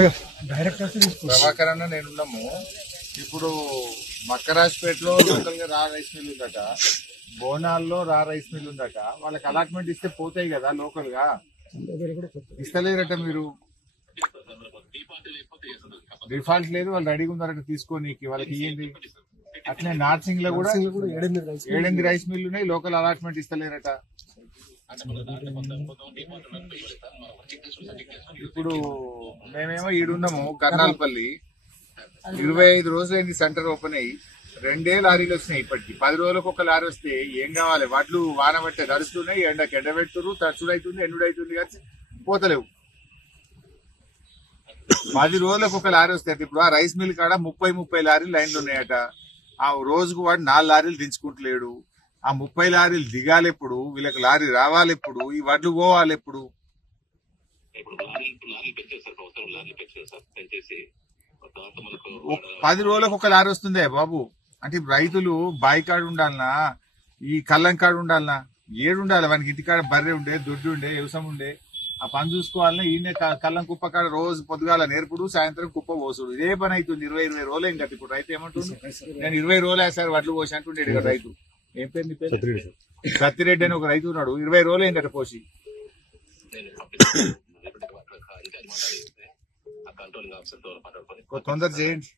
ప్రభాకర్ అన్న నేనున్నాము. ఇప్పుడు మక్కరాజ్పేటలో లోకల్ గా రా రైస్ మిల్ ఉందట, బోనాల్లో రా రైస్ మిల్ ఉందట. వాళ్ళకి అలాట్మెంట్ ఇస్తే పోతాయి కదా లోకల్ గా, ఇస్తలేరట. మీరు డిఫాల్ట్ లేదు, వాళ్ళు రెడీగా ఉన్నారట తీసుకోనీకి, వాళ్ళకి ఇయ్యండి. అట్లే నార్సింగ్ లో కూడా 7 రైస్ మిల్లు ఉన్నాయి, లోకల్ అలాట్మెంట్ ఇస్తలేరట. ఇప్పుడు మేమేమో ఈడున్నాము కర్నాల్పల్లి, 25 రోజులైంది సెంటర్ ఓపెన్ అయ్యి, 2 లారీలు వచ్చినాయి. ఇప్పటికి 10 రోజులకు ఒక లారీ వస్తే ఏం కావాలి? వడ్లు వాన పట్టే తడుస్తున్నాయి, ఎండకు ఎండబెట్టురు, తడుచుడైతుంది, ఎండుడైతుంది కానీ పోతలేవు. 10 రోజులకు ఒక లారీ వస్తే ఇప్పుడు ఆ రైస్ మిల్ కాడ 30 లారీలు లైన్లు ఉన్నాయట. ఆ రోజుకు వాడు 4 లారీలు దించుకుంటలేడు. ఆ 30 లారీలు దిగాలి ఎప్పుడు? వీళ్ళకి లారీ రావాలి ఎప్పుడు? ఈ వడ్లు పోవాలి ఎప్పుడు? 10 రోజులకు ఒక లారీ వస్తుందే బాబు. అంటే రైతులు బాయి కాడు ఉండాలనా, ఈ కళ్ళం కాడు ఉండాలనా, ఏడుండాలి? వానికి ఇంటికాడ బర్రె ఉండే, దొడ్డు ఉండే, వ్యవసాయం ఉండే, ఆ పని చూసుకోవాలన్నా ఈయన కళ్ళం కుప్ప కాడ రోజు పొద్దుగాల నేర్పుడు, సాయంత్రం కుప్ప పోసుడు, ఇదే పని అవుతుంది. 20 రోజులు ఏం కదా. ఇప్పుడు రైతు ఏమంటుంది? నేను 20 రోజులు వేసారు వడ్లు పోసి అంటుండేడు కదా రైతు. ఏం పేరు నీ పేరు? సత్తిరెడ్డి అని ఒక రైతు ఉన్నాడు, 20 రోజులు ఏం కదా పోసి. తొందర చేయండి.